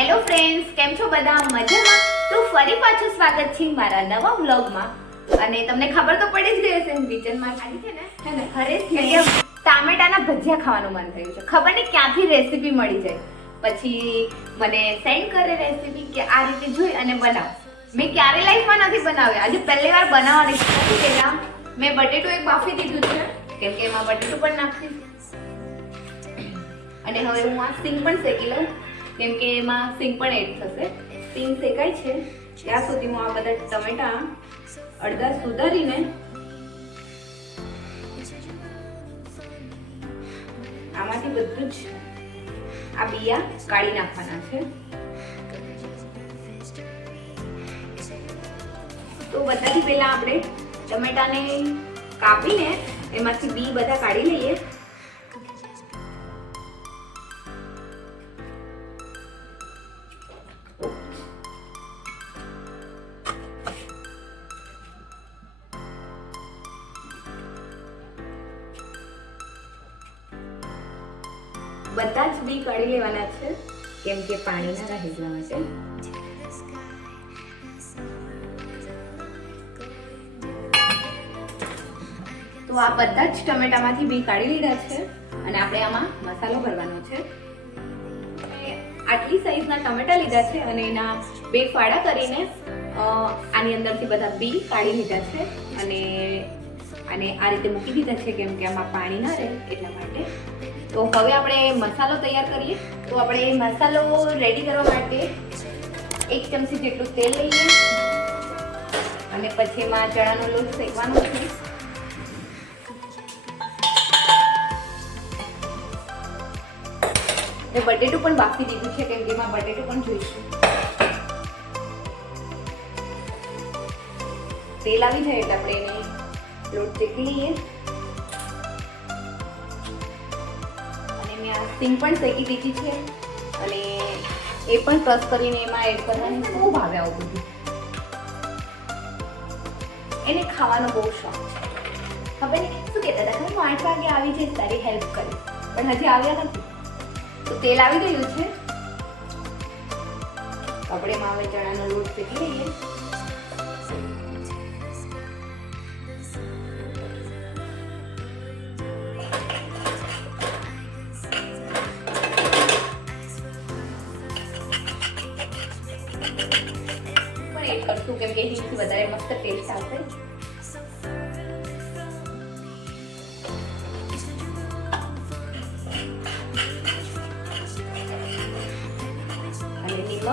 Hello friends, કેમ છો બધા? મજામાં? તો ફરી પાછું સ્વાગત છે મારા નવા વ્લોગમાં. અને તમને ખબર તો પડી જ ગઈ હશે કિચનમાં ખાલી છે ને ઘરે ટામેટાના ભજીયા ખાવાનું મન થયું છે. ખબર નહીં ક્યાંથી રેસીપી મળી જાય. પછી મને સેન્ડ કરે રેસીપી કે આ રીતે જોઈ અને બનાવ. મેં ક્યારે લાઈફમાં નથી બનાવ્યા, આજે પહેલી વાર બનાવવાની નથી. પહેલા મેં બટેટું એક બાફી દીધું છે કેમ કે એમાં બટેટું પણ નાખીશ. અને હવે હું આ સિંગ પણ શેકી લઉં કેમ કે એમાં સિંગ પણ એડ થશે. સિંગ શેકાય છે ત્યાં સુધી હું આ બધા ટમેટા અડધા સુધારીને આમાંથી બધું જ આ બિયા કાઢી નાખવાના છે. તો બધાથી પહેલા આપણે ટમેટાને કાપીને એમાંથી બી બધા કાઢી લઈએ. બધા જ બી કાઢી લેવાના છે કેમ કે પાણી ના રહે એટલા માટે. તો આ બધા જ ટમેટામાંથી બી કાઢી લીધા છે અને આપણે આમાં મસાલો ભરવાનો છે. આટલી સાઈઝના ટમેટા લીધા છે અને એના બે ફાડા કરીને આની અંદરથી બધા બી કાઢી લીધા છે અને આ રીતે મૂકી દીધા છે કેમ કે આમાં પાણી ના રહે એટલા માટે. તો હવે આપણે મસાલો તૈયાર કરીએ. તો આપણે મસાલો રેડી કરવા માટે 1 ચમચી જેટલું તેલ લઈએ અને પછી એમાં ચણાનો લોટ શેકવાનો છે. મેં બટેટું પણ બાફી દીધું છે કેમ કે એમાં બટેટું પણ જોઈશું. તેલ આવી જાય એટલે આપણે એને લોટ શેકી લઈએ. સિંગ પણ શેકી દીધી છે અને એ પણ ક્રશ કરીને એમાં એડ કરવાની. બહુ ભાવે આવું બધું, એને ખાવાનો બહુ શોખ છે. ખબર નહીં શું કહેતા હતા, હું 8 વાગે આવી જઈશ તારી હેલ્પ કરી, પણ હજી આવ્યા નથી. તો તેલ આવી ગયું છે, આપણે એમાં હવે ચણાનો લોટ શેકી લઈએ. એડ કરશું કેમ કે એનાથી વધારે મસ્ત ટેસ્ટ આવશે. અને નિમક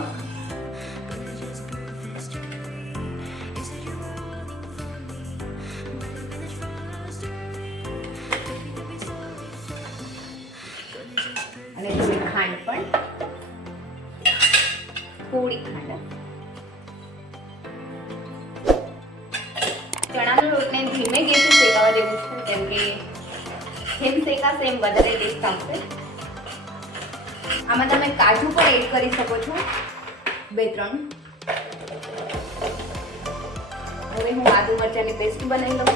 અને થોડી ખાંડ પણ, થોડી ખાંડ. ચણાનો લોટને ધીમે ગેસે શેકાવા દેવું છે કેમ કે જેમ શેકાશે એમ વધારે ટેસ્ટ આવશે. આમાં તમે કાજુ પણ એડ કરી શકો છો, 2-3. હવે હું આદુ મરચાંની પેસ્ટ બનાવી લઉં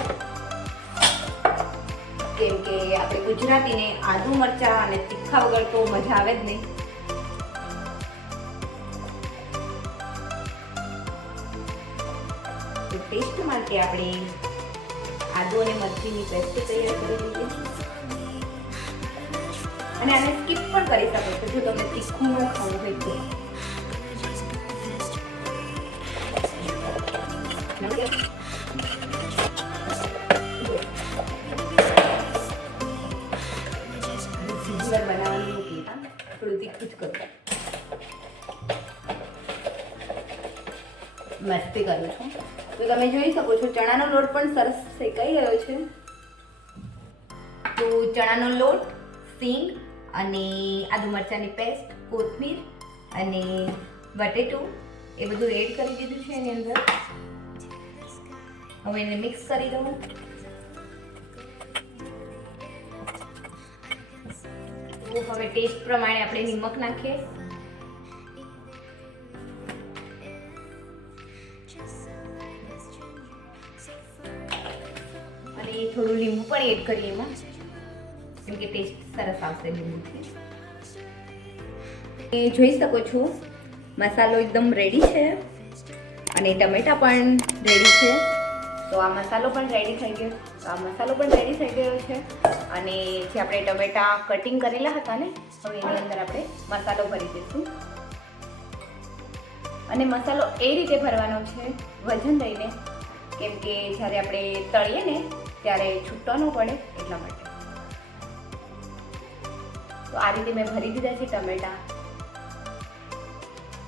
કેમ કે આપણે ગુજરાતીને આદુ મરચાં અને તીખા વગર તો મજા આવે જ નહીં. ટેસ્ટ માટે આપણે આદુ અને મરચીની પેસ્ટ તૈયાર કરી લઈએ. અને આને સ્કીપ પણ કરી શકો છો જો તમને તીખું ન ખાવું હોય તો. બનાવવાનું મૂકી થોડું તીખું જ કરું, મસ્તી કરું છું. તો તમે જોઈ શકો છો ચણાનો લોટ પણ સરસ શેકાઈ ગયો છે. તો ચણાનો લોટ, સિંગ અને આદુ મરચાંની પેસ્ટ, કોથમીર અને બટેટું એ બધું એડ કરી દીધું છે એની અંદર. હવે એને મિક્સ કરી દઉં. તો હવે ટેસ્ટ પ્રમાણે આપણે નિમક નાખીએ. અને થોડું લીંબુ પણ એડ કરીએ એમાં કેમ કે ટેસ્ટ સરસ આવશે લીંબુથી. જોઈ શકો છો મસાલો એકદમ રેડી છે અને ટમેટા પણ રેડી છે. તો આ મસાલો પણ રેડી થઈ ગયો. છે અને જે આપણે ટમેટા કટિંગ કરેલા હતા ને, હવે એની અંદર આપણે મસાલો ભરી દઈશું. અને મસાલો એ રીતે ભરવાનો છે વજન લઈને, કેમ કે જ્યારે આપણે તળીએ ને ત્યારે છૂટો ન પડે એટલા માટે. તો આ રીતે મેં ભરી દીધા છે ટમેટા.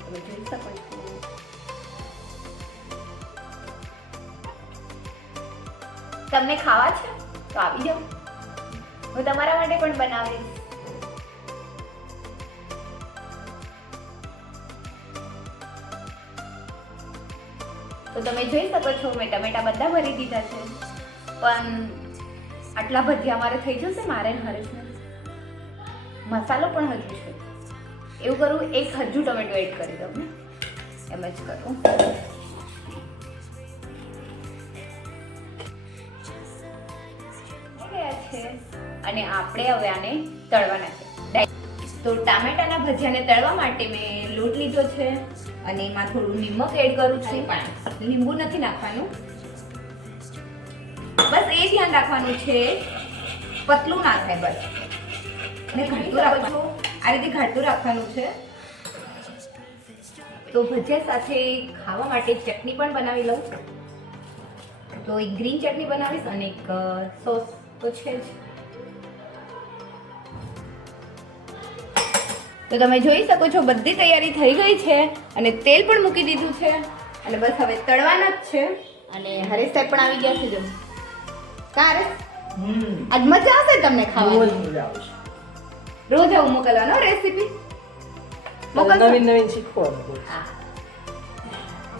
તમે જોઈ શકો છો. તમને ખાવા છે તો આવી જાઓ, હું તમારા માટે પણ બનાવીશ. તો તમે જોઈ શકો છો મેં ટમેટા બધા ભરી દીધા છે. પણ આટલા ભજીયા મારે થઈ જશે મારે હરેશને. મસાલો પણ હજુ છે. એવું કરું, એક હજુ ટમેટો એડ કરી દઉં ને, એમ જ કરું. અને આપણે હવે આને તળવાના છે. તો ટામેટાના ભજીયાને તળવા માટે મેં લોટ લીધો છે અને એમાં થોડું નિમક એડ કરું છું. લીંબુ નથી નાખવાનું, બસ એ ધ્યાન રાખવાનું છે પતલું ના થાય બસ. અને ઘાટું રાખવાનું, આ રીતે ઘાટું રાખવાનું છે. તો ભજીયા સાથે ખાવા માટે ચટણી પણ બનાવી લઉં. તો એક ગ્રીન ચટણી બનાવીશ અને એક સોસ તો છે જ. તો તમે જોઈ શકો છો બધી તૈયારી થઈ ગઈ છે અને તેલ પણ મૂકી દીધું છે અને બસ હવે તળવાના જ છે. અને હરેશ સાહેબ પણ આવી ગયા છે. જો કા હરેશ, આજ મજા આવશે તમને ખાવાની. રોજ આવું મોકલવાનો રેસીપી મોકલશો? નવીન શીખવાનું. હા,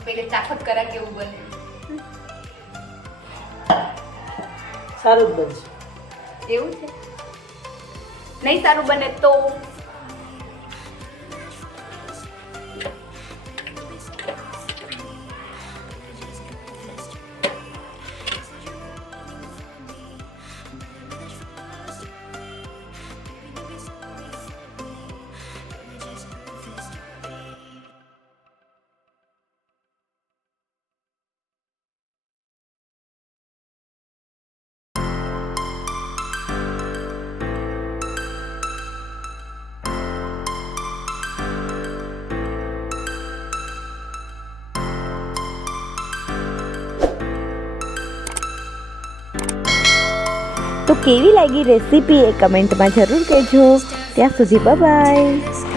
પેલે તાકાત કરા કેવું બને. સારું જ બનશે. એવું છે? નહીં સારું બને તો તો કેવી લાગી રેસીપી એ કમેન્ટમાં જરૂર કહેજો. ત્યાં સુધી બાય.